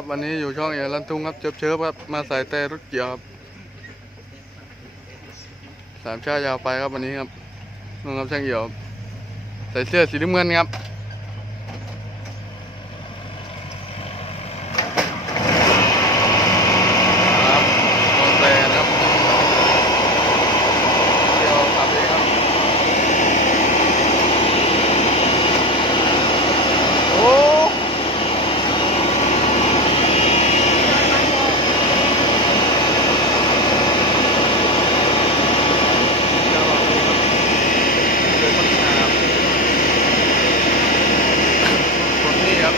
ครับวันนี้อยู่ช่องเอรันทุ่งครับเชิบครับมาใส่แต่รถเกี่ยวครับสามชาติยาวไปครับวันนี้ครับนุ่งครับช่างเหี่ยวใส่เสื้อสีน้ำเงินครับครับมองแปลครับเดี๋ยวขับเองครับโอ้ครับ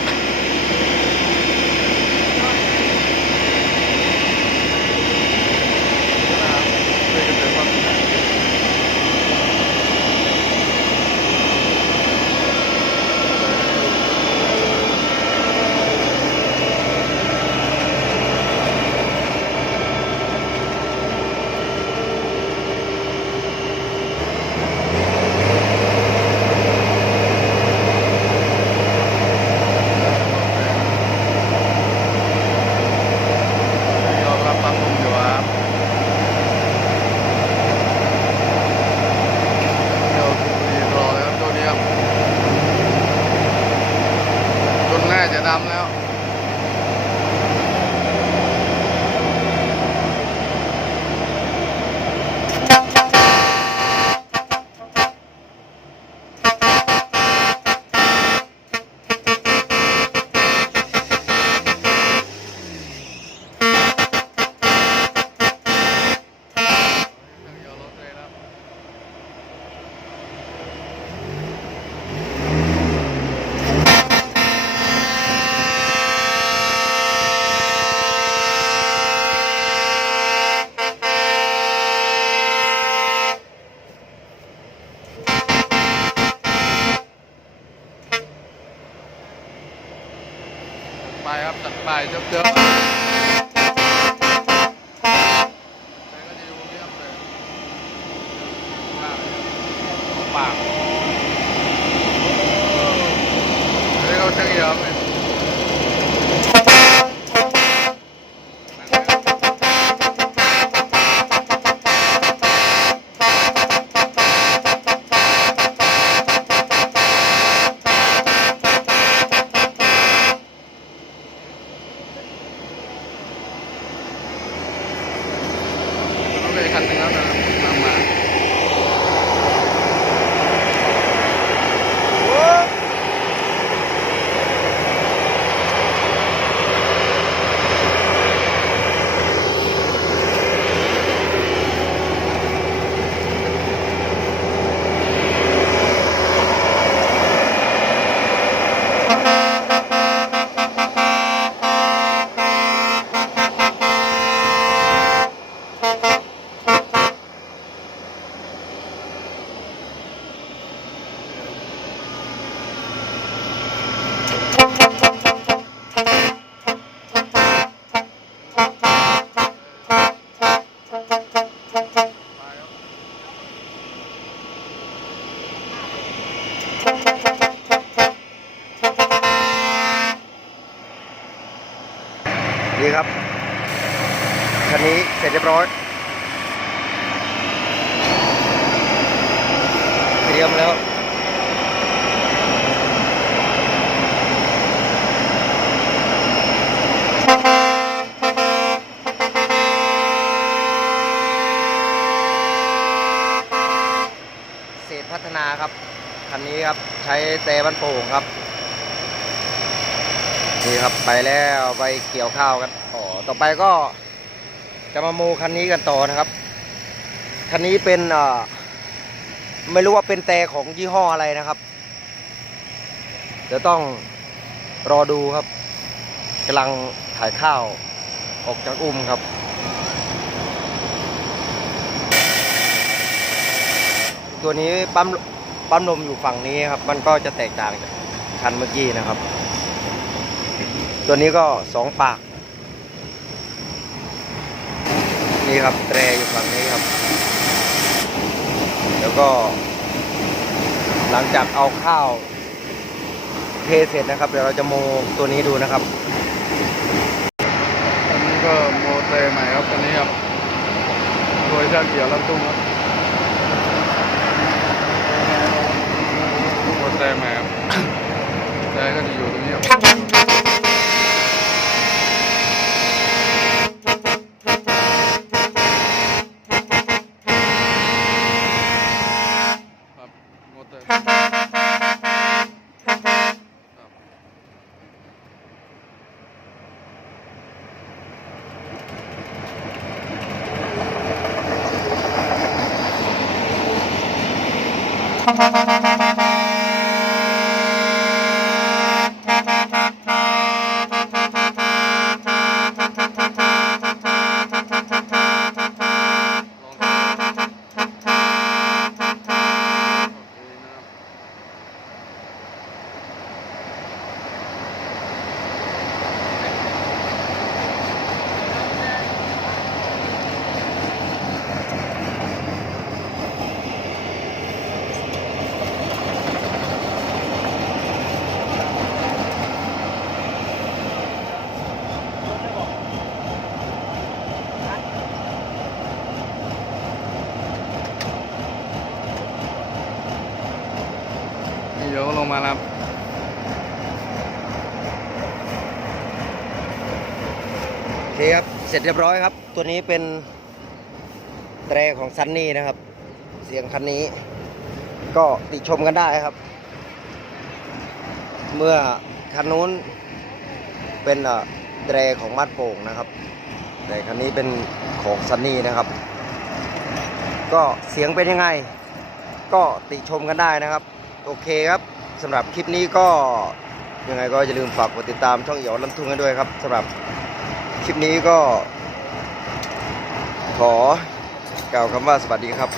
ช่วยกันเดินบ้างยอมรับความนุ่มอยู่ครับเดี๋ยวรอเลยครับตัวนี้ครับจนแน่จะดำแล้วไปครับจัดไปเจิบก็จะอยู่ตรงนี้ครับเลยปากนี่เขาช่างเหี่ยวครับต้องเลยคันหนึ่งแล้วนะครับนำมาดีครับคันนี้เสร็จเรียบร้อยเตรียมแล้วเศษพัฒนาครับคันนี้ครับใช้แต่บ้านโป่งครับนี่ครับไปแล้วไปเกี่ยวข้าวกันต่อไปก็จะมาโมคันนี้กันต่อนะครับคันนี้เป็นไม่รู้ว่าเป็นแต่ของยี่ห้ออะไรนะครับเดี๋ยวต้องรอดูครับกำลังถ่ายข้าวออกจากอุ้มครับตัวนี้ปั๊มลมอยู่ฝั่งนี้ครับมันก็จะแตกต่างจากคันเมื่อกี้นะครับตัวนี้ก็2 ปากนี่ครับแตรอยู่ฝั่งนี้ครับแล้วก็หลังจากเอาข้าวเทเสร็จนะครับเดี๋ยวเราจะโมตัวนี้ดูนะครับ ก็โมเตใหม่ครับคันนี้ครับโดยช่างเกี่ยวลำตุ้งครับโมเตใหม่ครับแต่ก็จะอยู่ตรงนี้ครับโมเตนี่เดี๋ยวก็ลงมาแล้วครับโอเคครับเสร็จเรียบร้อยครับตัวนี้เป็นแตรของซันนี่นะครับเสียงคันนี้ก็ติชมกันได้ครับเมื่อคันนู้นเป็นแตรของมาดโป่งนะครับแต่คันนี้เป็นของซันนี่นะครับก็เสียงเป็นยังไงก็ติชมกันได้นะครับโอเคครับสำหรับคลิปนี้ก็ยังไงก็อย่าลืมฝากกดติดตามช่องเอี่ยวลำทุ่งกันด้วยครับสำหรับคลิปนี้ก็ขอกล่าวคำว่าสวัสดีครับ